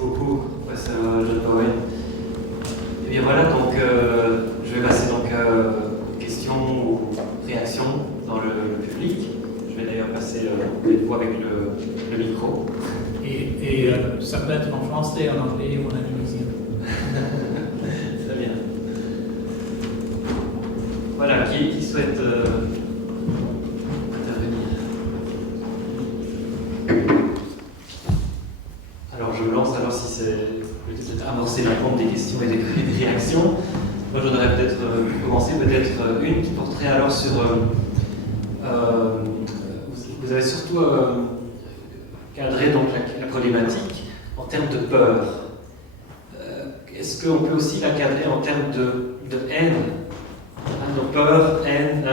beaucoup, professeur John Bowen. Et bien voilà, donc je vais passer donc questions ou réactions dans le public. Je vais d'ailleurs passer vous avec le micro. Et ça peut être en français, en anglais ou en indonésien. Très bien. Voilà, qui souhaite intervenir? Alors je me lance alors si c'est peut-être amorcer la pompe des questions et des réactions. Moi j'aurais peut-être commencer une qui porterait alors sur vous avez surtout cadré donc la problématique en termes de peur. Est-ce qu'on peut aussi la cadrer en termes de haine, de peur, haine,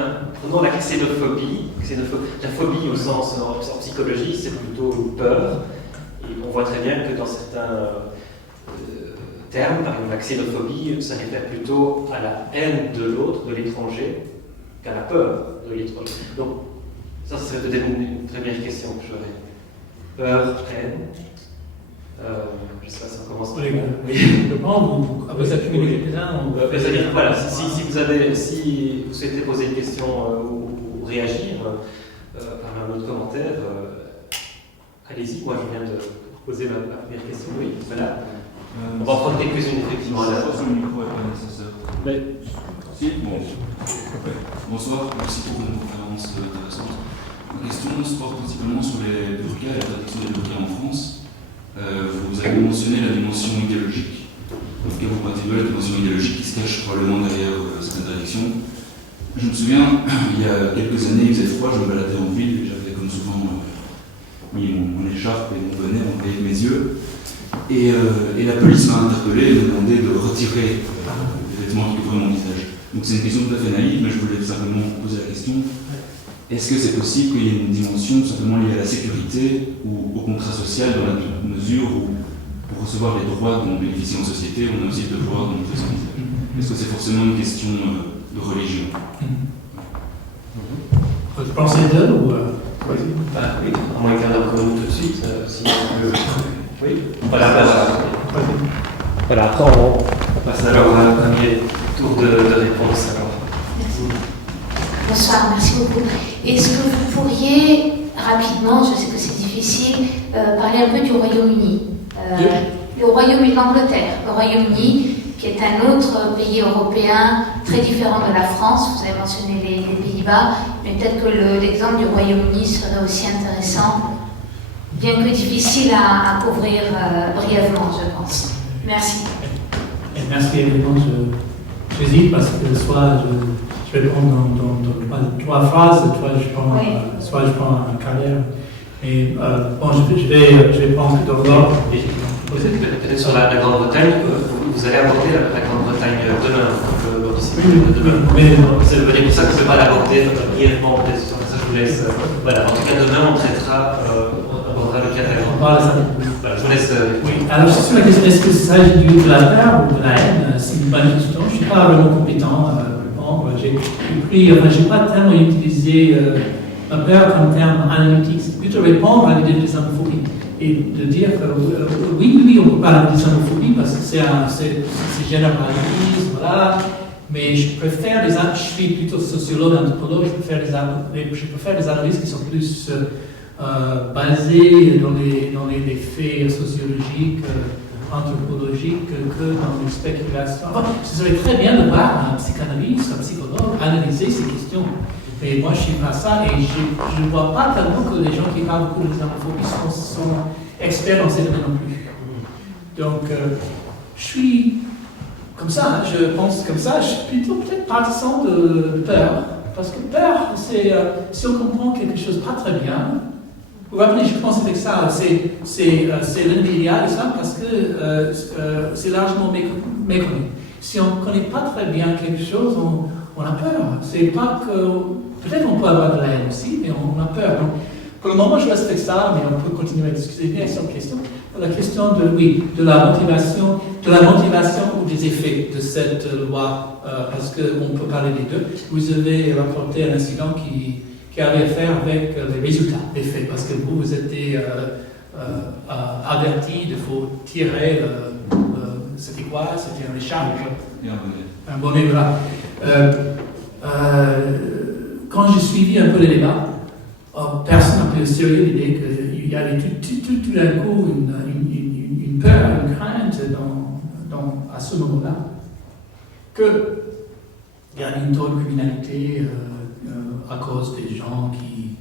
prenons la xénophobie. La phobie au sens en psychologie, c'est plutôt une peur. Et on voit très bien que dans certains termes, par exemple la xénophobie, ça réfère plutôt à la haine de l'autre, de l'étranger, qu'à la peur de l'étranger. Donc, ça serait peut-être une première question que j'aurais. Peur, haine. Je ne sais pas si on commence. Oui. Je pense, vous accumulez quelques-uns. C'est-à-dire, voilà, si vous souhaitez poser une question ou réagir par un autre commentaire, allez-y. Moi, je viens de poser ma première question. Oui, voilà. On va en prendre quelques-unes, effectivement. Je pense que le micro n'est pas nécessaire. Mais... Si, bon. Bonsoir, merci pour une conférence intéressante. Ma question se porte principalement sur les burqas et la protection des burqas en France. Vous avez mentionné la dimension idéologique. En tout cas, vous partez de la dimension idéologique qui se cache probablement derrière cette interdiction. Je me souviens, il y a quelques années, il faisait froid, je me baladais en ville et j'avais comme souvent mon écharpe et mon bonnet envoyé de mes yeux. Et la police m'a interpellé et m'a demandé de retirer les vêtements qui couvraient mon visage. Donc c'est une question tout à fait naïve, mais je voulais simplement poser la question. Est-ce que c'est possible qu'il y ait une dimension simplement liée à la sécurité ou au contrat social dans la mesure où, pour recevoir les droits dont on bénéficie en société, on a aussi le devoir de montrer son visage? Est-ce que c'est forcément une question de religion? Vous pensez d'eux ou oui, à moins qu'il y en ait comme nous tout de suite, si on peut. Oui, voilà. Voilà, après on passe alors à un premier tour de réponse. Alors. Bonsoir, merci beaucoup. Est-ce que vous pourriez rapidement, je sais que c'est difficile, parler un peu du Royaume-Uni, le Royaume-Uni, l'Angleterre, le Royaume-Uni, qui est un autre pays européen très différent de la France. Vous avez mentionné les Pays-Bas, mais peut-être que l'exemple du Royaume-Uni serait aussi intéressant, bien que difficile à couvrir brièvement, je pense. Merci. Et merci évidemment, j'hésite parce que soit je vais prendre dans 3 phrases, soit je prends un carrière. Mais bon, je vais prendre dans l'ordre. Vous êtes peut-être sur la Grande-Bretagne, vous allez aborder la Grande-Bretagne demain. Mais ça veut dire pour ça que je ne peux pas l'aborder brièvement, peut-être sur ça je vous laisse. Voilà, en tout cas demain on traitera, on abordera le cas de la Grande-Bretagne. Voilà, je vous laisse. Oui, alors c'est sur la question, est-ce que ça s'agit de la peur ou de la haine? C'est une bonne question. Je ne suis pas vraiment compétent à répondre. J'ai pas tellement utilisé la peur comme terme analytique. C'est plutôt répondre à l'idée de l'islamophobie. Et de dire que oui, on peut parler d'islamophobie parce que c'est généraliste, voilà. Mais je suis plutôt sociologue, anthropologue, je préfère des analyses qui sont plus basées dans les faits sociologiques, anthropologiques, que dans les spéculations. Enfin, ce serait très bien de voir un psychanalyste, un psychologue analyser ces questions. Mais moi, je ne suis pas ça et je ne vois pas tellement que les gens qui parlent beaucoup de l'islamophobie sont experts dans ces domaines non plus. Donc, je suis comme ça, je pense comme ça, je suis plutôt peut-être partisan de peur. Parce que peur, c'est si on comprend quelque chose pas très bien. Vous vous rappelez, je pense avec ça, c'est l'un des idéaux de ça parce que c'est largement méconnu. Si on ne connaît pas très bien quelque chose, on a peur. C'est pas que. Peut-être on peut avoir de la haine aussi, mais on a peur. Donc, pour le moment, je reste avec ça, mais on peut continuer à discuter bien sur la question. La question de la motivation ou des effets de cette loi, parce qu'on peut parler des deux. Vous avez rapporté un incident qui avait à faire avec les résultats, les faits, parce que vous étiez averti qu'il faut tirer, c'était quoi? C'était un écharpe. Et un bonnet. Un bonnet, voilà. Quand j'ai suivi un peu les débats, personne n'a pris au sérieux l'idée qu'il y avait tout d'un coup une peur, une crainte à ce moment-là, qu'il y avait une taux de criminalité à cause des gens qui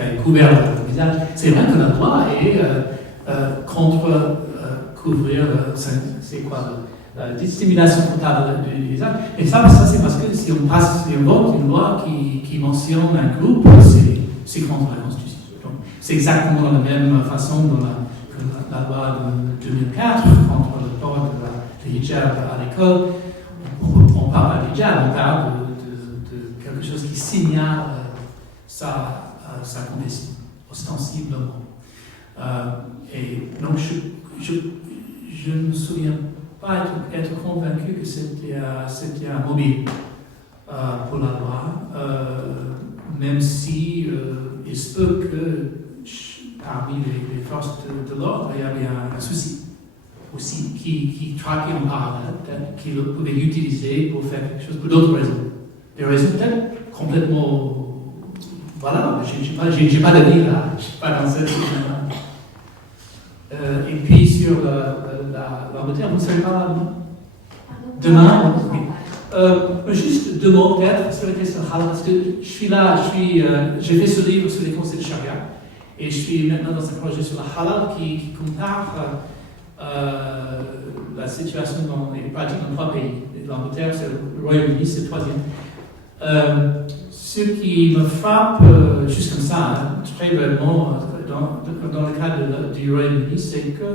avaient couvert le visage. C'est vrai que la loi est contre couvrir, c'est quoi, la dissémination totale du visage. Et ça c'est parce que si on vote une loi qui mentionne un groupe, c'est contre la Constitution. Donc, c'est exactement de la même façon que la loi de 2004 contre le port de hijab à l'école. On parle pas d'hijab, on parle de quelque chose qui signale sa condition, ostensiblement. Et donc, je ne me souviens pas être convaincu que c'était un mobile pour la loi, même si il se peut que parmi les forces de l'ordre, il y avait un souci aussi qui traquait en parallèle, peut-être qu'ils pouvaient l'utiliser pour faire quelque chose pour d'autres raisons. Des raisons peut-être complètement... Voilà, j'ai pas d'avis là, je ne suis pas dans cette situation-là. Et puis sur l'Angleterre, vous ne savez pas demain, oui. Juste deux mots peut-être sur la question halal, parce que je suis là, j'ai fait ce livre sur les conseils de charia, et je suis maintenant dans un projet sur la halal qui compare la situation dans les pratiques dans trois pays. L'Angleterre, c'est le Royaume-Uni, c'est le troisième. Ce qui me frappe, juste comme ça, très vraiment, dans le cas du Royaume-Uni, c'est que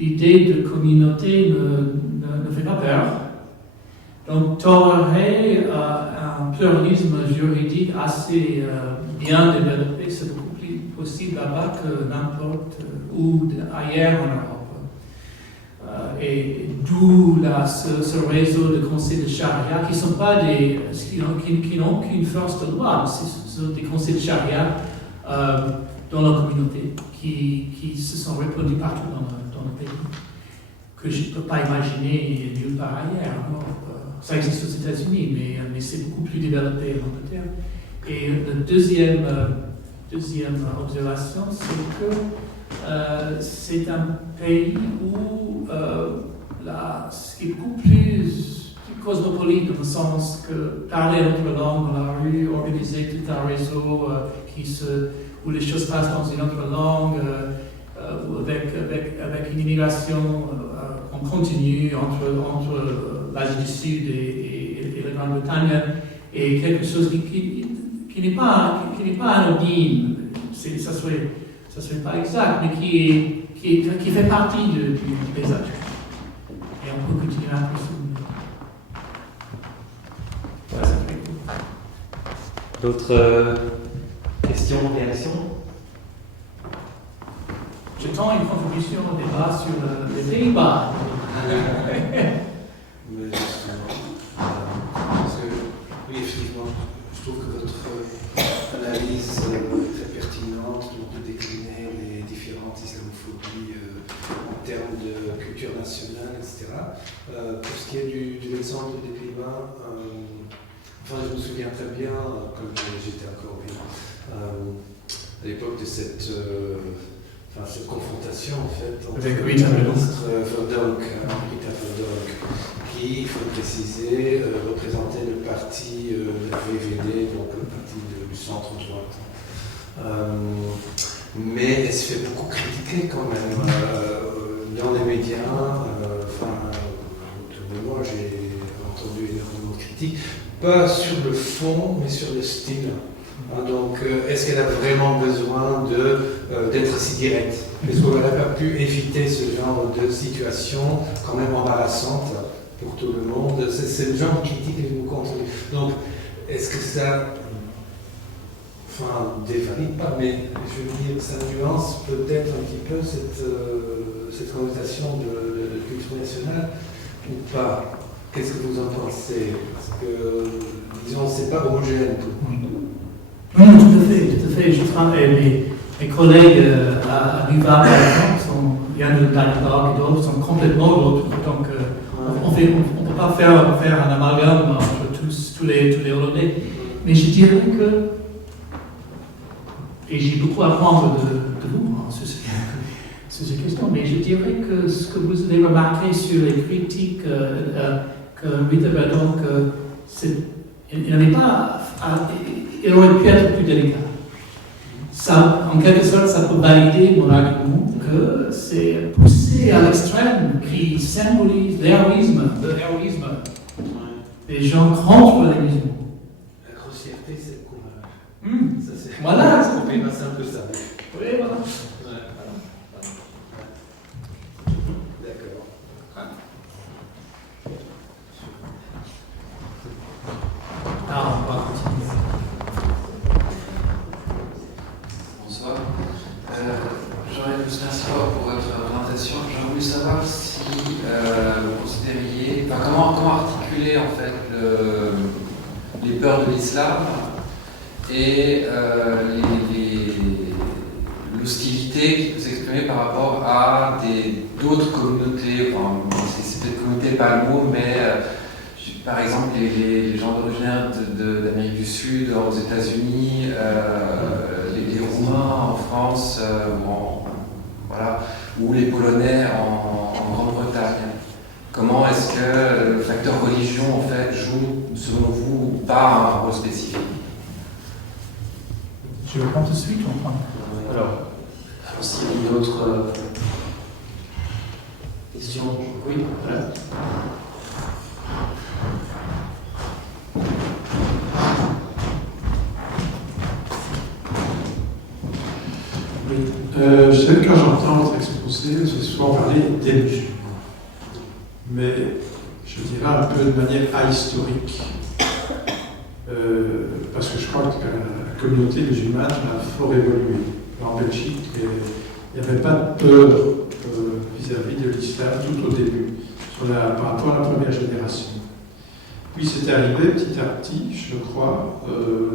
l'idée de communauté ne fait pas peur. Donc, tolérer un pluralisme juridique assez bien développé, c'est beaucoup plus possible là-bas que n'importe où ailleurs en Europe. Et d'où ce réseau de conseils de charia qui n'ont qu'une force de loi, ce sont des conseils de charia dans la communauté qui se sont répandus partout dans le pays, que je ne peux pas imaginer nulle part ailleurs. Ça existe aux États-Unis, mais c'est beaucoup plus développé en Angleterre. Et la deuxième observation, c'est que c'est un pays où ce qui est beaucoup plus cosmopolite dans le sens que parler notre langue dans la rue, organiser tout un réseau où les choses passent dans une autre langue, avec une immigration en continu entre l'Asie du Sud et la Grande-Bretagne, et quelque chose qui n'est pas anodine, ça serait pas exact, mais qui fait partie du paysage. Et on peut continuer un peu sur... Voilà, ça fait D'autres questions, réactions? Je tends une contribution au débat sur les Pays-Bas. Mais justement, parce que, oui, effectivement, je trouve que votre analyse est très pertinente, de décliner les différentes islamophobies en termes de culture nationale, etc. Pour ce qui est de l'exemple des Pays-Bas, enfin, je me souviens très bien, comme j'étais encore bien, à l'époque de cette confrontation en fait entre avec le ministre Verdonk, Rita Verdonk, qui, il faut le préciser, représentait le parti VVD, donc le parti du centre-droite. Mais elle se fait beaucoup critiquer quand même dans les médias. Autour de moi, j'ai entendu énormément de critiques, pas sur le fond, mais sur le style. Donc, est-ce qu'elle a vraiment besoin d'être si directe? Est-ce qu'on n'a pas pu éviter ce genre de situation quand même embarrassante pour tout le monde? C'est le genre de critique que vous continuez. Donc, est-ce que ça dévalide pas, mais je veux dire, ça nuance peut-être un petit peu cette connotation de culture nationale ou pas? Qu'est-ce que vous en pensez? Parce que, disons, c'est pas homogène tout. Oui, tout à fait. Je travaille, mes collègues à l'UVA, par exemple, Yann de Daniel et d'autres, sont complètement d'autres. Donc, on ne peut pas faire un amalgame entre tous les Hollandais. Mais je dirais que, et j'ai beaucoup à apprendre de vous sur ces questions, mais je dirais que ce que vous avez remarqué sur les critiques que Rita Verdon, il n'avait pas, il aurait pu être plus délicat. Ça, en quelque sorte, ça peut valider mon argument que c'est poussé à l'extrême qui symbolise l'héroïsme des gens contre les musulmans. La grossièreté, c'est le courage. Ça, c'est Voilà. c'est complètement simple que ça. Oui, voilà. Ouais. D'accord. Alors, on va continuer. Bonsoir. Jean-Yves Boussin-Sport pour votre présentation. J'aurais voulu savoir si vous considériez, comment articuler en fait les peurs de l'islam et l'hostilité qui peut s'exprimer par rapport à d'autres communautés. Enfin, c'est peut-être communauté pas le mot, mais par exemple les gens originaires d'Amérique du Sud, aux États-Unis, les Roumains en France, voilà, ou les Polonais en Grande-Bretagne. Comment est-ce que le facteur religion en fait joue, selon vous, ou pas un rôle spécifique? Je reprends tout de suite, on prend. Alors s'il y a une autre question, oui, voilà. Je sais que quand j'entends votre exposé, j'ai souvent parlé des musulmans. Mais je dirais un peu de manière ahistorique, parce que je crois que la communauté musulmane a fort évolué. En Belgique, il n'y avait pas de peur vis-à-vis de l'islam tout au début, par rapport à la première génération. Puis c'est arrivé petit à petit, je crois,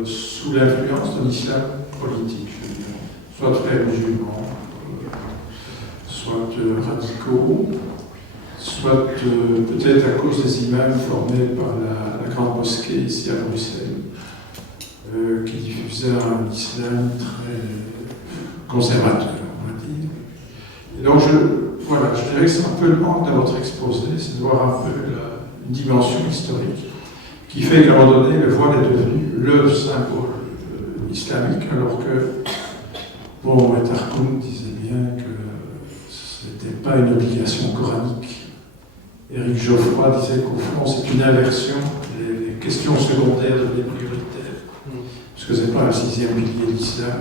sous l'influence d'un islam politique, soit frères musulmans, soit radicaux, soit peut-être à cause des imams formés par la grande mosquée ici à Bruxelles, qui diffusaient un islam très conservateur, on va dire. Et donc, je dirais que c'est un peu le manque dans votre exposé, c'est de voir un peu une dimension historique qui fait qu'à un moment donné, le voile est devenu le symbole islamique, alors que, bon, Tarkoum disait bien que ce n'était pas une obligation coranique. Éric Geoffroy disait qu'au fond, c'est une inversion, les questions secondaires devenaient prioritaires, parce que ce n'est pas un sixième pilier de l'islam,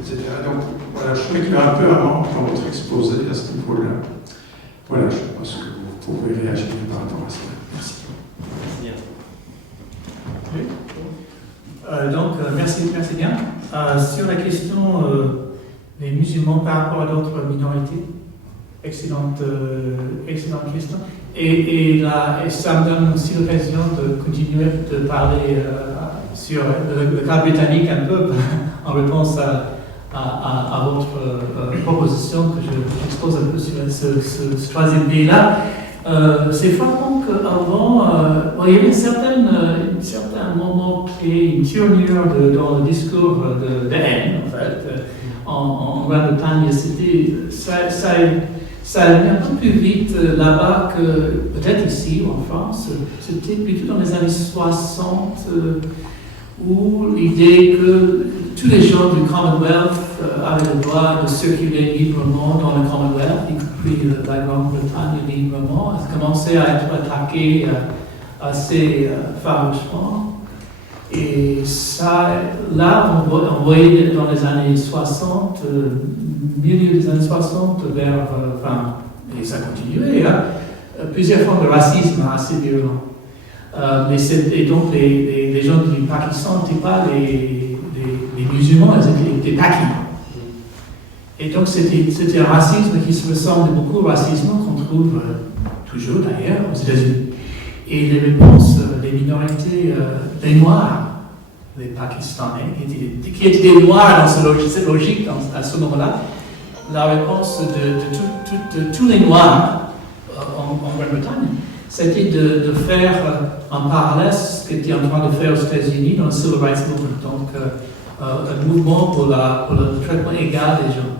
etc. Donc, voilà, je trouvais qu'il y a un peu un manque dans votre exposé à ce niveau-là. Voilà, je pense que vous pouvez réagir par rapport à ça. Merci. Oui. Merci bien. Sur la question des musulmans par rapport à d'autres minorités, excellente question. Et ça me donne aussi l'occasion de continuer de parler sur le cas britannique un peu en réponse à votre proposition que j'expose un peu sur ce troisième pays-là. C'est frappant qu'avant, il y avait un certain moment clé, une tournure dans le discours de haine, en fait. En Grande-Bretagne, ça allait un peu plus vite là-bas que peut-être ici, en France. C'était plutôt dans les années 60, où l'idée que tous les gens du Commonwealth avaient le droit de circuler librement dans le Commonwealth, y compris la Grande-Bretagne librement, a commencé à être attaqué assez farouchement. Et ça, là, on voyait dans les années 60, milieu des années 60, et ça continuait, plusieurs formes de racisme assez virulents. Et donc les gens du Pakistan n'étaient pas les musulmans, ils étaient des Pakis. Et donc c'était un racisme qui se ressemble beaucoup au racisme qu'on trouve toujours d'ailleurs aux États-Unis. Et les réponses des minorités, des Noirs, les Pakistanais, qui étaient des Noirs dans cette logique à ce moment-là. La réponse de tous les Noirs en Grande-Bretagne, c'était de faire en parallèle ce qu'ils étaient en train de faire aux États-Unis dans le Civil Rights Movement, donc un mouvement pour le traitement égal des gens.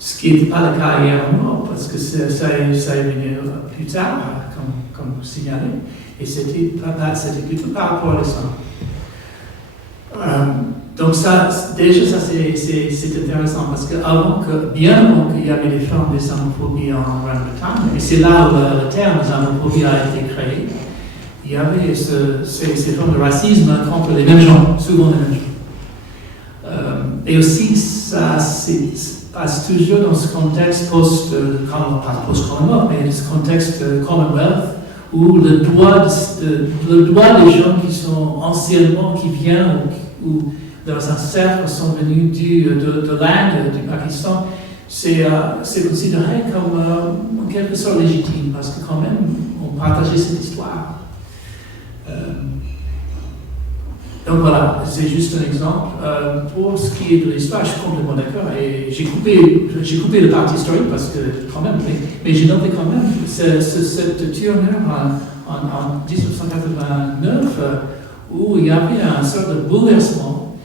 Ce qui n'était pas le cas hier en Europe, parce que ça est venu plus tard, comme vous signalez, et c'était plutôt par rapport à l'islam. Donc déjà c'est intéressant, parce qu'avant bien avant qu'il y avait des formes d'islamophobie en Grande-Bretagne, et c'est là où le terme islamophobie a été créé, il y avait ces formes de racisme contre les mêmes gens, souvent les mêmes gens. Et aussi, ça se passe toujours dans ce contexte pas post-Commonwealth, mais ce contexte Commonwealth, où le droit des gens qui sont anciennement, qui viennent, ou leurs ancêtres sont venus de l'Inde, du Pakistan, c'est considéré comme en quelque sorte légitime, parce que quand même, on partageait cette histoire. Donc voilà, c'est juste un exemple. Pour ce qui est de l'histoire, je suis complètement d'accord. Et j'ai coupé le parti historique parce que, quand même, mais j'ai noté quand même cette tournure en 1989 où il y avait une sorte de bouleversement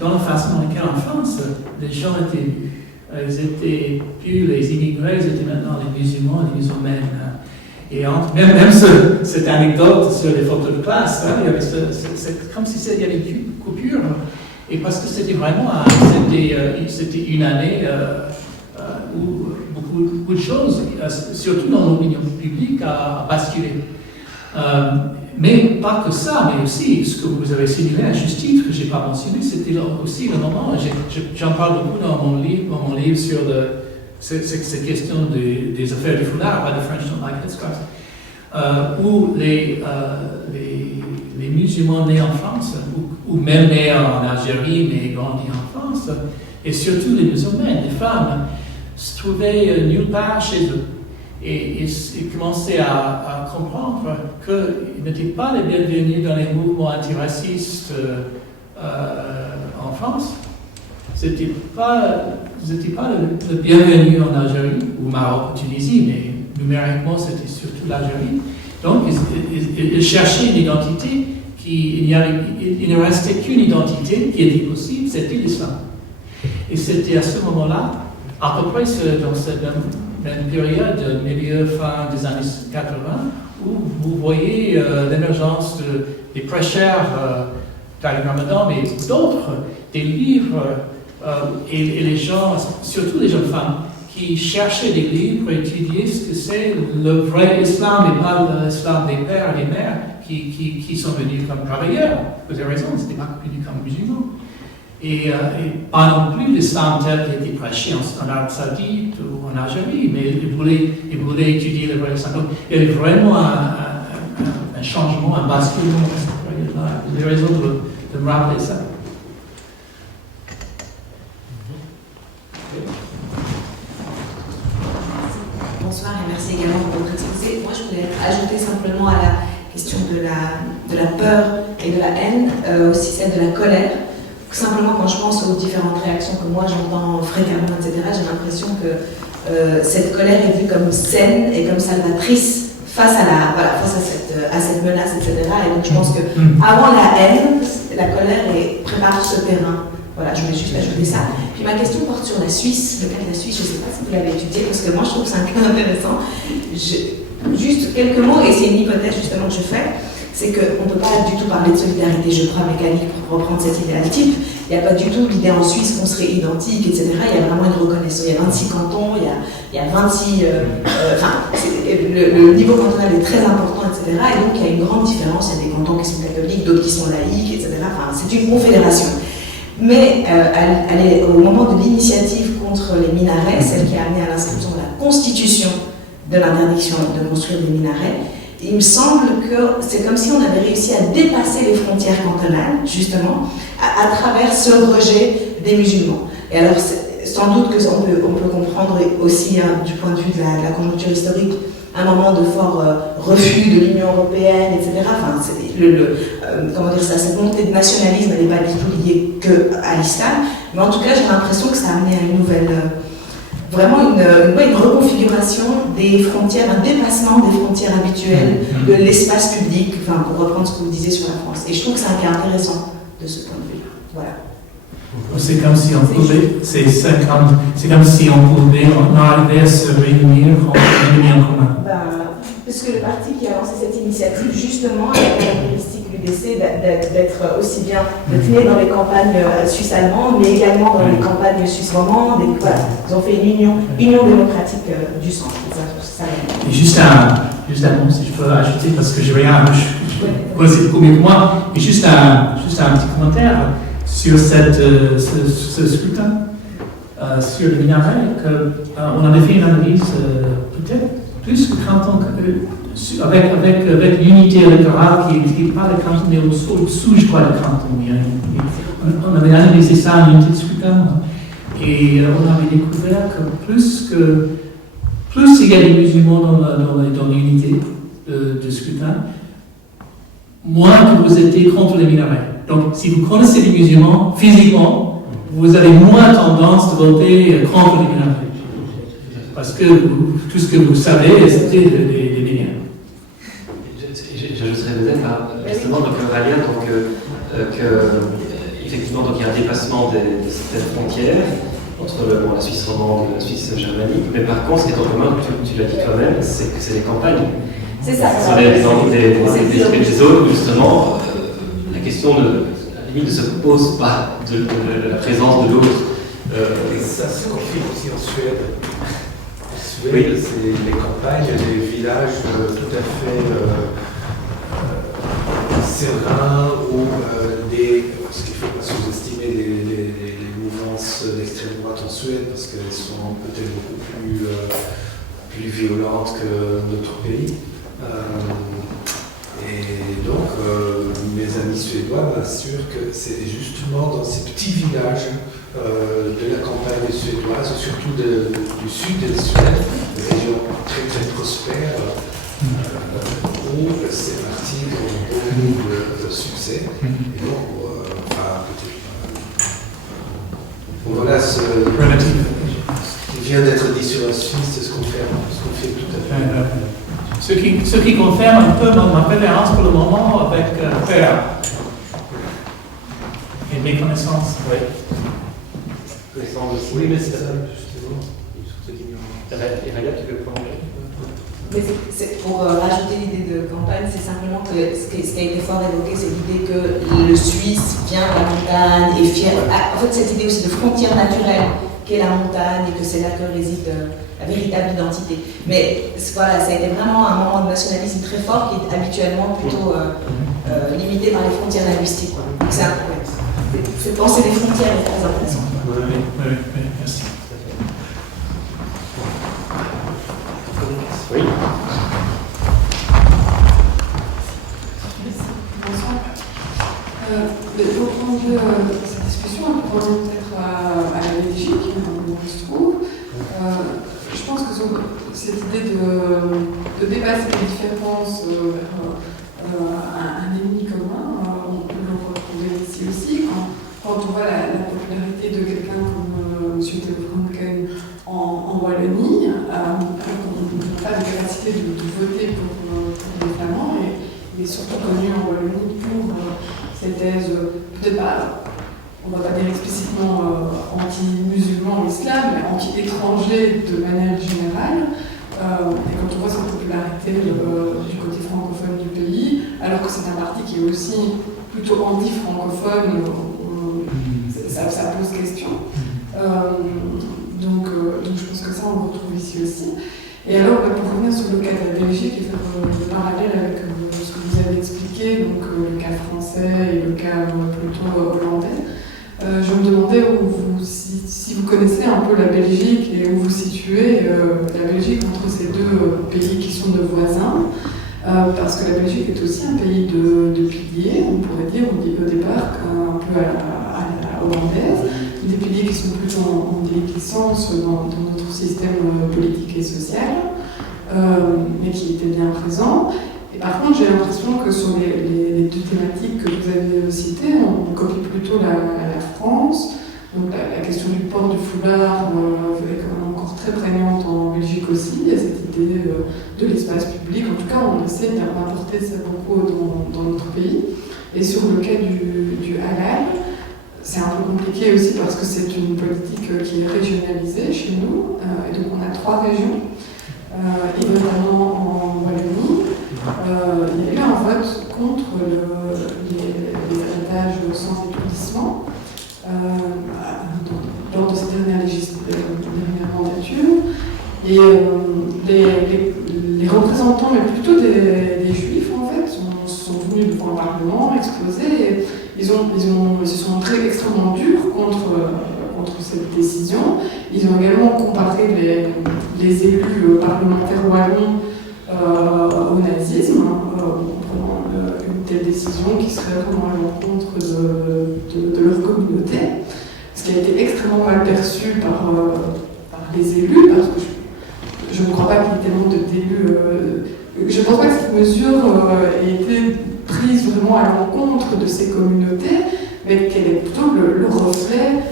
dans la façon dans laquelle en France les gens étaient vus. Ils étaient plus les immigrés, ils étaient maintenant les musulmans, les musulmanes. Et même cette anecdote sur les photos de classe, hein, c'est comme si il y avait une coupure. Et parce que c'était vraiment c'était une année où beaucoup de choses, surtout dans l'opinion publique, a basculé. Mais pas que ça, mais aussi ce que vous avez signalé à juste titre, que je n'ai pas mentionné, c'était aussi le moment, j'en parle beaucoup dans mon livre sur cette question des affaires du foulard, by the French don't like headscarves, où les musulmans nés en France, ou même nés en Algérie, mais grandis en France, et surtout les musulmanes, les femmes, se trouvaient nulle part chez eux. Et ils commençaient à comprendre qu'ils n'étaient pas les bienvenus dans les mouvements antiracistes en France. Ils n'étaient pas le bienvenu en Algérie, ou Maroc ou Tunisie, mais numériquement c'était surtout l'Algérie. Donc ils cherchaient une identité, il ne restait qu'une identité qui était possible, c'était l'islam. Et c'était à ce moment-là, à peu près dans cette même période, fin des années 80, où vous voyez l'émergence des prêcheurs d'Ali Ramadan, mais d'autres, des livres, et les gens, surtout les jeunes femmes, qui cherchaient des livres pour étudier ce que c'est le vrai islam et pas l'islam des pères et des mères qui sont venus comme travailleurs. Vous avez raison, c'était pas venus comme musulmans. Et pas non plus l'islam tel qui a été prêché en Arabie Saoudite ou en Algérie, mais ils voulaient étudier le vrai islam. Donc, il y avait vraiment un changement, un basculement à cette période-là. Vous avez raison de me rappeler ça. Bonsoir et merci également pour votre exposé. Moi, je voulais ajouter simplement à la question de la peur et de la haine, aussi celle de la colère. Simplement, quand je pense aux différentes réactions que moi j'entends fréquemment, etc., j'ai l'impression que cette colère est vue comme saine et comme salvatrice face à cette menace, etc. Et donc je pense que avant la haine, la colère prépare ce terrain. Voilà, je voulais juste ajouter ça. Puis ma question porte sur la Suisse, le cas de la Suisse. Je ne sais pas si vous l'avez étudié, parce que moi je trouve ça un cas intéressant. Juste quelques mots, et c'est une hypothèse justement que je fais, c'est qu'on ne peut pas du tout parler de solidarité, je crois, mécanique pour reprendre cet idéal type. Il n'y a pas du tout l'idée en Suisse qu'on serait identique, etc. Il y a vraiment une reconnaissance. Il y a 26 cantons, il y a 26... le niveau cantonal est très important, etc. Et donc il y a une grande différence. Il y a des cantons qui sont catholiques, d'autres qui sont laïques, etc. Enfin, c'est une confédération. Mais au moment de l'initiative contre les minarets, celle qui a amené à l'inscription de la constitution de l'interdiction de construire des minarets, il me semble que c'est comme si on avait réussi à dépasser les frontières cantonales, justement, à travers ce rejet des musulmans. Et alors, sans doute qu'on peut comprendre aussi, hein, du point de vue de la conjoncture historique, un moment de fort refus de l'Union européenne, etc. Enfin, comment dire ça, cette montée de nationalisme n'est pas du tout liée qu'à l'islam, mais en tout cas, j'ai l'impression que ça a amené à une nouvelle, vraiment une reconfiguration des frontières, un dépassement des frontières habituelles de l'espace public, enfin, pour reprendre ce que vous disiez sur la France. Et je trouve que c'est un cas intéressant de ce point de vue-là. Voilà. C'est comme si on pouvait, c'est comme si on pouvait arriver à se réunir contre l'ennemi en commun. Parce que le parti qui a lancé cette initiative, justement, a la caractéristique l'UDC d'être aussi bien d'être né dans les campagnes suisses-allemandes, mais également dans les campagnes suisses-romandes. Et voilà, ils ont fait une union démocratique du centre. Et juste un mot, si je peux ajouter, parce que j'ai rien, c'est beaucoup mieux que moi, et juste un petit commentaire sur ce scrutin, sur les minarets, qu'on avait fait une analyse peut-être plus que canton, avec l'unité électorale qui n'est pas le canton, mais au-dessous, je crois, le canton. On avait analysé ça en unité de scrutin, et on avait découvert que plus il y a des musulmans dans l'unité de scrutin, moins que vous étiez contre les minarets. Donc, si vous connaissez les musulmans, physiquement, vous avez moins tendance de voter contre les minarets. Parce que tout ce que vous savez, c'était des minarets. J'ajouterais peut-être, justement, donc, Ralia, effectivement, donc, il y a un dépassement de certaines frontières entre la Suisse romande et la Suisse germanique, mais par contre, ce qui est en commun, tu l'as dit toi-même, c'est que c'est les campagnes. C'est ça. Ce sont des zones où, justement, la question à la limite ne se pose pas de la présence de l'autre. Et ça se confirme aussi en Suède. En Suède, c'est les campagnes, les villages tout à fait sereins où parce qu'il ne faut pas sous-estimer les mouvances d'extrême droite en Suède parce qu'elles sont peut-être beaucoup plus violentes que d'autres pays. Et donc, mes amis suédois m'assurent que c'est justement dans ces petits villages de la campagne suédoise, surtout du sud de la Suède, une région très très prospère, où ces partis ont beaucoup de succès. Et donc, voilà ce qui vient d'être dit sur la Suisse, c'est ce qu'on fait tout à fait. Ce qui confirme un peu ma préférence pour le moment avec Ferra et mes connaissances. Oui, mais c'est ça, justement. Et Ralia, tu veux prendre? Pour rajouter l'idée de campagne, c'est simplement que ce qui a été fort évoqué, c'est l'idée que le Suisse vient de la montagne et fier. En fait, cette idée aussi de frontière naturelle qu'est la montagne et que c'est là que réside la véritable identité. Mais voilà, ça a été vraiment un moment de nationalisme très fort qui est habituellement plutôt limité par les frontières linguistiques. Donc c'est penser les frontières est très intéressant. Oui, merci. Oui. Bonsoir. Pour prendre cette discussion, on peut revenir peut-être à la Belgique, où on se trouve. Je pense que cette idée de dépasser les différences vers un ennemi commun, on peut le retrouver ici aussi. Quand on voit la popularité de quelqu'un comme M. Theo Franken en Wallonie, on n'a pas de capacité de voter pour les Flamands, et il est surtout connu en Wallonie pour cette thèse, peut-être pas, on ne va pas dire explicitement anti-musulman ou islam, mais anti-étranger de manière générale. Et quand on voit cette popularité du côté francophone du pays, alors que c'est un parti qui est aussi plutôt anti-francophone, ça pose question. Donc je pense que ça, on le retrouve ici aussi. Et alors, pour revenir sur le cas de la Belgique et faire le parallèle avec ce que vous avez expliqué, donc le cas français et le cas plutôt hollandais, je me demandais si vous connaissez un peu la Belgique et où vous situez la Belgique entre ces deux pays qui sont nos voisins, parce que la Belgique est aussi un pays de piliers, on pourrait dire au départ, un peu à la hollandaise, des piliers qui sont plutôt en déliquescence dans notre système politique et social. mais qui était bien présent. Et par contre, j'ai l'impression que sur les deux thématiques que vous avez citées, on copie plutôt la France. Donc la question du port du foulard est quand même encore très prégnante en Belgique aussi. Il y a cette idée de l'espace public. En tout cas, on essaie d'apporter ça beaucoup dans notre pays. Et sur le cas du halal, c'est un peu compliqué aussi parce que c'est une politique qui est régionalisée chez nous. Et donc on a 3 régions, et notamment en Wallonie. Il y a eu un vote contre les héritages sans étourdissement lors de cette dernière mandature. Et les représentants, mais plutôt des juifs en fait, sont venus devant le Parlement, exposés, et ils se sont montrés extrêmement durs contre cette décision. Ils ont également comparé les élus parlementaires wallons au nazisme, en prenant une telle décision qui serait vraiment à l'encontre de leur communauté, ce qui a été extrêmement mal perçu par les élus, parce que je ne crois pas qu'il y ait tellement d'élus. Je ne pense pas que cette mesure ait été prise vraiment à l'encontre de ces communautés, mais qu'elle est plutôt le reflet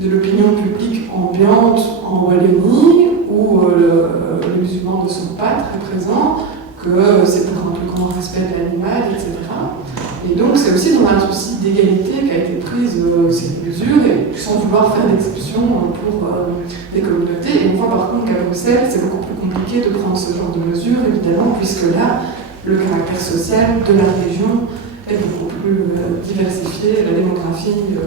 de l'opinion publique ambiante en Wallonie, où les musulmans ne sont pas très présents, que c'est pour un plus grand respect de l'animal, etc. Et donc c'est aussi dans un souci d'égalité qu'a été prise cette mesure, et sans vouloir faire d'exception pour des communautés. Et on voit par contre qu'à Bruxelles, c'est beaucoup plus compliqué de prendre ce genre de mesures, évidemment, puisque là, le caractère social de la région est beaucoup plus diversifié, la démographie, il y a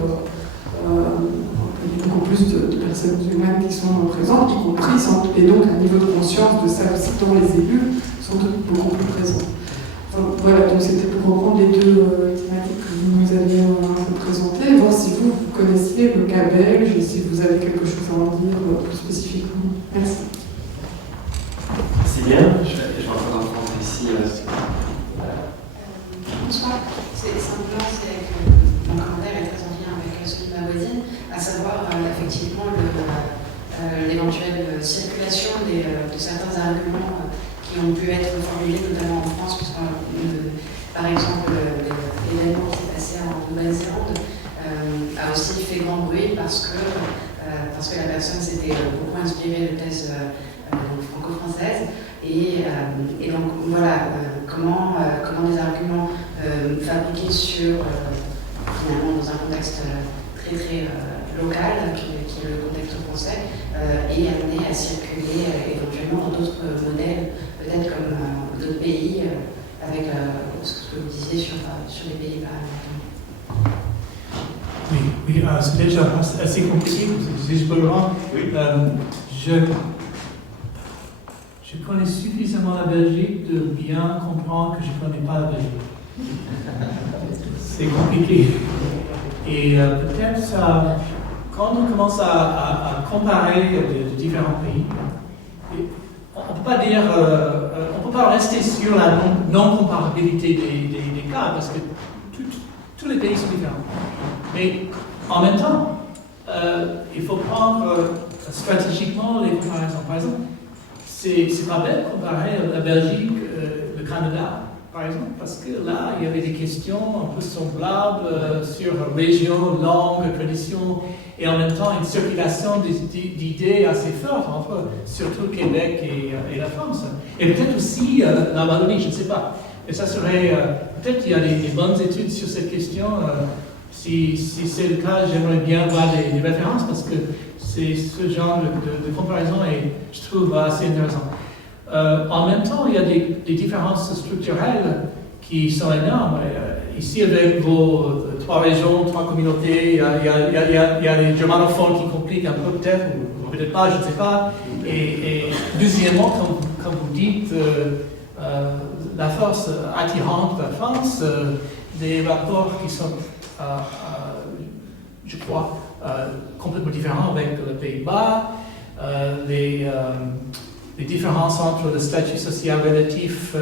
beaucoup plus de personnes humaines qui sont présentes, y compris, et donc un niveau de conscience de ça aussi dont les élus sont beaucoup plus présents. Enfin, voilà, donc c'était pour reprendre les deux thématiques que vous nous aviez présentées, voir si vous connaissiez le cas belge et si vous avez quelque chose à en dire plus spécifiquement. Merci. C'est bien, je vais encore entendre ici. Bonsoir, c'est simplement que mon commentaire est très en lien avec celui de ma voisine, à savoir effectivement l'éventuelle circulation de certains arguments qui ont pu être formulés, notamment en France, puisque par exemple l'événement qui s'est passé en Nouvelle-Zélande a aussi fait grand bruit parce que la personne s'était beaucoup inspirée de thèses franco-françaises. Et donc voilà, comment des arguments fabriqués finalement dans un contexte très très local, qui est le contexte français, est amené à circuler éventuellement dans d'autres modèles, peut-être comme d'autres pays, avec ce que vous disiez sur les pays par Oui, c'est déjà assez compliqué, si je peux le rendre. Oui. Je connais suffisamment la Belgique de bien comprendre que je ne connais pas la Belgique. C'est compliqué. Et peut-être ça, quand on commence à comparer de différents pays, on ne peut pas dire, on peut pas rester sur la non-comparabilité des cas, parce que tous les pays sont différents. Mais en même temps, il faut prendre stratégiquement les comparaisons. Par exemple, c'est pas bête de comparer la Belgique, le Canada, par exemple, parce que là, il y avait des questions un peu semblables sur région, langue, tradition, et en même temps une circulation d'idées assez fortes entre surtout le Québec et la France. Et peut-être aussi la Wallonie, je ne sais pas. Et ça serait, peut-être qu'il y a des bonnes études sur cette question. Si c'est le cas, j'aimerais bien voir des références, parce que c'est ce genre de comparaison et je trouve assez intéressant. En même temps, il y a des différences structurelles qui sont énormes. Ici, avec vos 3 régions, 3 communautés, il y a les germanophones qui compliquent un peu peut-être, ou peut-être pas, je ne sais pas. Et deuxièmement, comme vous dites, la force attirante de la France, des rapports qui sont, je crois, complètement différents avec les Pays-Bas, les différences entre le statut social relatif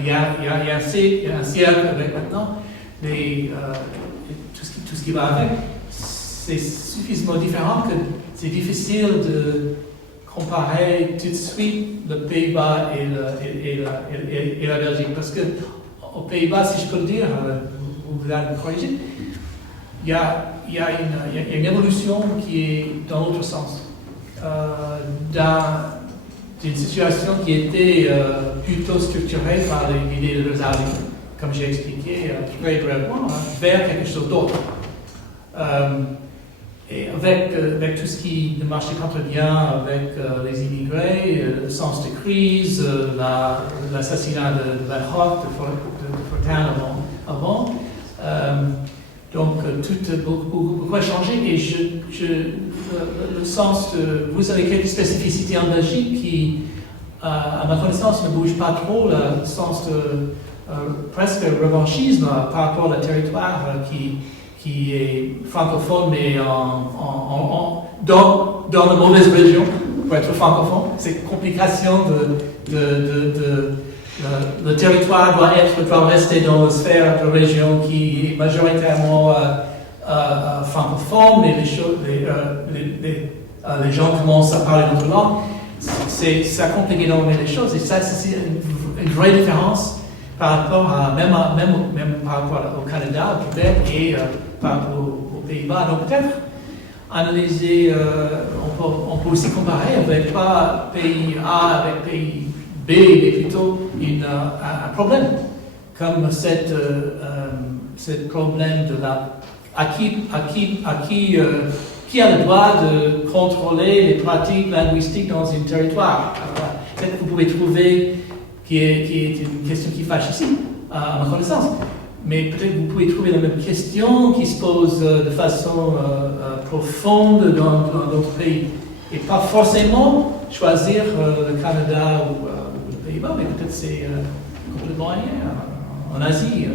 il y a un siècle avec maintenant, tout ce qui va avec, c'est suffisamment différent que c'est difficile de comparer tout de suite le Pays-Bas et la Belgique. Parce que aux Pays-Bas, si je peux le dire, vous allez me corriger, il y a une évolution qui est dans l'autre sens. D'une situation qui était plutôt structurée par l'idée de Rosali, comme j'ai expliqué très brièvement, vers quelque chose d'autre. Et avec tout ce qui ne marchait pas très bien, avec les immigrés, le sens de crise, l'assassinat de Van Gogh, de Fortin avant. Donc beaucoup a changé et le sens de... Vous avez quelques spécificités en Belgique qui, à ma connaissance, ne bougent pas trop, le sens de presque revanchisme par rapport au territoire qui est francophone mais dans la mauvaise région pour être francophone. Cette complication le territoire doit rester dans la sphère de région qui est majoritairement francophone, mais les gens commencent à parler notre langue. Ça complique énormément les choses et ça c'est une vraie différence par rapport même par rapport au Canada, au Québec et par rapport aux Pays-Bas. Donc peut-être analyser, on peut aussi comparer avec pas pays A avec pays B, mais plutôt un problème, comme ce problème de qui a le droit de contrôler les pratiques linguistiques dans un territoire. Peut-être que vous pouvez trouver qui est une question qui fâche ici, à ma connaissance. Mais peut-être que vous pouvez trouver la même question qui se pose de façon profonde dans d'autres pays. Et pas forcément choisir le Canada ou le Pays-Bas, mais peut-être c'est complètement ailleurs, en Asie ou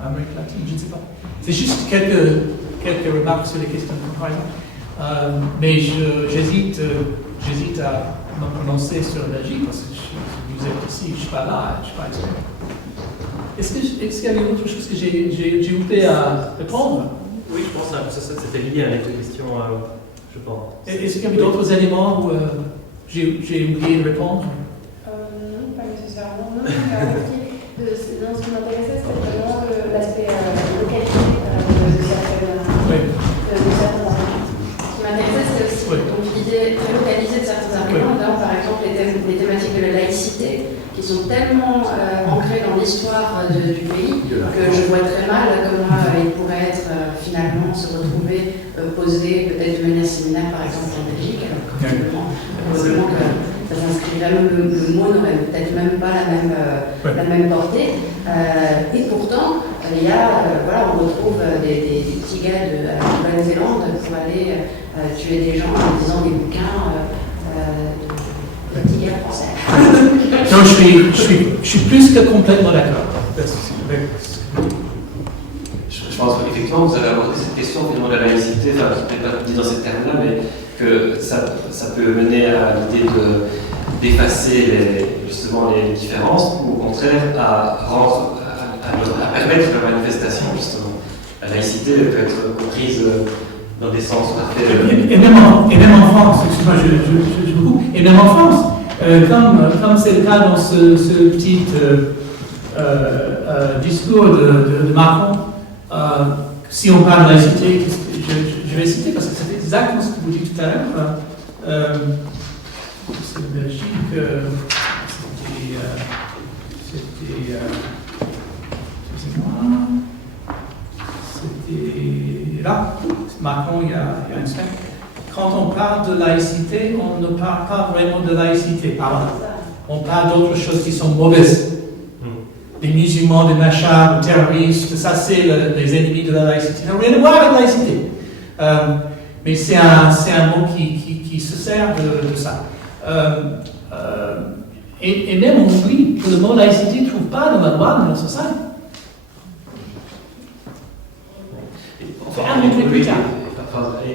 en Amérique latine, je ne sais pas. C'est juste quelques remarques sur les questions de comparaison. Mais j'hésite à me prononcer sur la Belgique parce que vous êtes ici, je ne suis pas là, je ne suis pas expert. Est-ce qu'il y avait autre chose que j'ai oublié à répondre? Oui, je pense que c'était lié à l'autre question, je pense. Est-ce qu'il y avait d'autres éléments où j'ai oublié de répondre? Non, pas nécessairement. Non, ce qui m'intéressait, c'était vraiment l'aspect localité de certains arguments. Ce qui m'intéressait, c'était aussi donc, l'idée très localisée de certains arguments. Là, par exemple, les thématiques de la laïcité, qui sont tellement ancrées dans l'histoire du pays que je vois très mal comment ils pourraient être finalement se retrouver posés peut-être de manière similaire par exemple en Belgique, alors probablement que ça s'inscrirait, le mot n'aurait peut-être même pas la même portée. Et pourtant, il y a, on retrouve des petits gars de Nouvelle-Zélande pour aller tuer des gens en lisant des bouquins de petits gars français. Non, je suis plus que complètement d'accord. Je pense qu'effectivement, vous avez abordé cette question finalement de la laïcité, enfin, peut-être pas dit dans ces termes-là, mais que ça peut mener à l'idée d'effacer justement les différences, ou au contraire à permettre la manifestation, justement. La laïcité peut être comprise dans des sens tout à fait... Et même en France, excuse-moi, je coupe, et même en France, comme c'est le cas dans ce petit discours de Macron, si on parle de laïcité, je vais citer parce que c'est exactement ce que vous dites tout à l'heure. C'est en Belgique, c'était là, Macron, il y a une semaine. Quand on parle de laïcité, on ne parle pas vraiment de laïcité, pardon. On parle d'autres choses qui sont mauvaises. Les musulmans, des machins, les terroristes, ça c'est les ennemis de la laïcité. Ça n'a rien à voir avec la laïcité. Mais c'est un mot qui se sert de ça. Et même on oublie que le mot laïcité ne trouve pas dans la loi de 1905.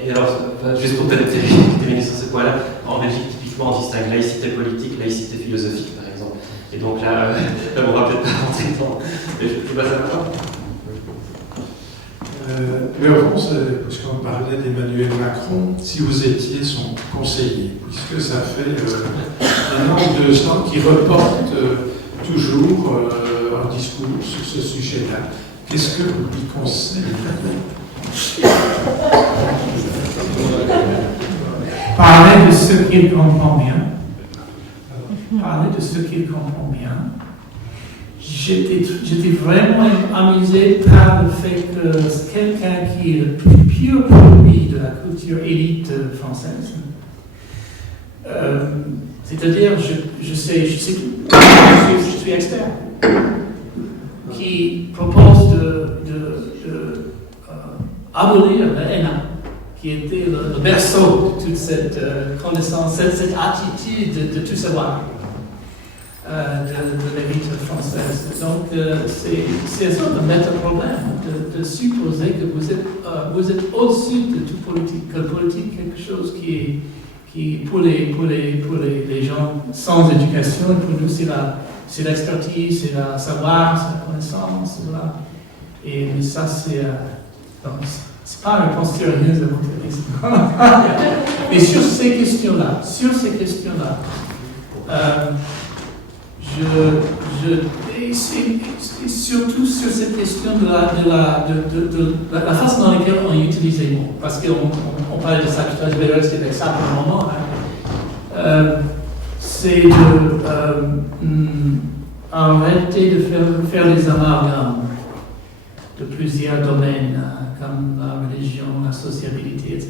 Et alors, juste pour peut-être terminer sur ce point-là, en Belgique, typiquement, on distingue laïcité politique, laïcité philosophique, par exemple. Et donc là, on ne va peut-être pas rentrer dans... Mais je ne sais pas ça maintenant. Parce qu'on parlait d'Emmanuel Macron, si vous étiez son conseiller, puisque ça fait 1 an ou 2 ans qu'il reporte toujours un discours sur ce sujet-là. Qu'est-ce que vous lui conseillez? Parler de ce qu'il comprend bien. Parler de ce qu'il comprend bien. J'étais vraiment amusé par le fait que c'est quelqu'un qui est le plus pur produit de la culture élite française. C'est-à-dire, je sais tout. Je suis expert. Qui propose abolir la ENA, qui était le berceau de toute cette connaissance, cette attitude de tout savoir. De l'élite française. Donc, c'est un sorte de méta-problème de supposer que vous êtes au-dessus de toute politique, que la politique est quelque chose qui pour les gens sans éducation, et pour nous, c'est l'expertise, c'est le savoir, c'est la connaissance, voilà. Mais ça, c'est pas une réponse sérieuse à votre question. Mais sur ces questions-là, et surtout sur cette question de la façon dans laquelle on utilise les mots, parce qu'on parlait de ça tout à l'heure, c'est avec ça pour le moment, c'est arrêter de faire des amalgames de plusieurs domaines, comme la religion, la sociabilité, etc.,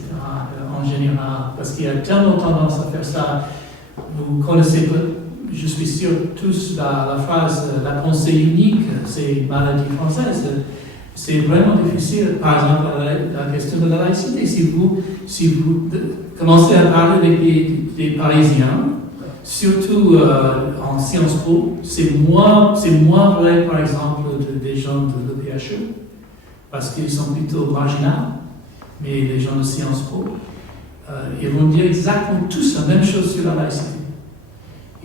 en général, parce qu'il y a tellement tendance à faire ça. Vous connaissez je suis sûr tous la phrase « la pensée unique », c'est une maladie française. C'est vraiment difficile. Par exemple, la question de la laïcité. Si vous commencez à parler avec des Parisiens, surtout en Sciences Po, c'est moins vrai, par exemple, des gens de l'EPHE, parce qu'ils sont plutôt marginaux, mais les gens de Sciences Po, ils vont dire exactement tous la même chose sur la laïcité.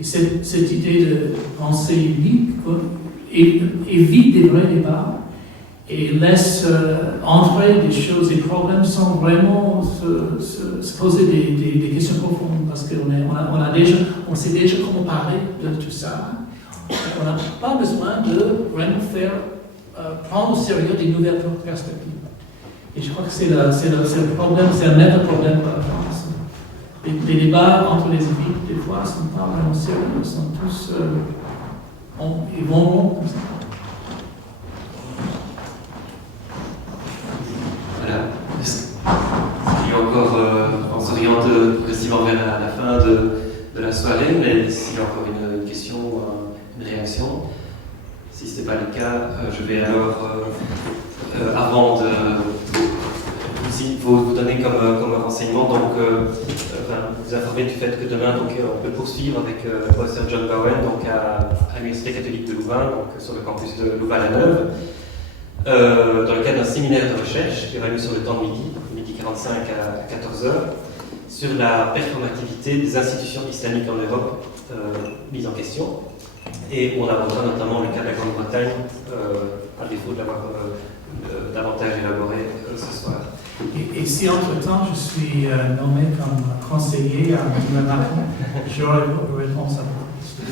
Et cette idée de pensée unique évite des vrais débats et laisse entrer des choses, des problèmes sans vraiment se poser des questions profondes, parce qu'on sait déjà comment parler de tout ça. On n'a pas besoin de vraiment prendre au sérieux des nouvelles perspectives. Et je crois que c'est le problème, c'est un net problème pour la France. Les débats entre les élites, des fois, ne sont pas vraiment sérieux, ils sont tous. Ils vont comme ça. Voilà. Il y a encore. On s'oriente progressivement vers la fin de la soirée, mais s'il y a encore une question ou une réaction, si ce n'est pas le cas, je vais alors, avant de. Il faut vous donner comme renseignement, donc vous informer du fait que demain on peut poursuivre avec le professeur John Bowen donc à l'Université catholique de Louvain, donc sur le campus de Louvain-la-Neuve, dans le cadre d'un séminaire de recherche qui aura lieu sur le temps de midi 45 à 14h, sur la performativité des institutions islamiques en Europe mise en question, et où on abordera notamment le cas de la Grande-Bretagne, à défaut de l'avoir davantage élaboré ce soir. Et si entre-temps je suis nommé comme conseiller à Emmanuel Macron, j'aurai réponse à votre question.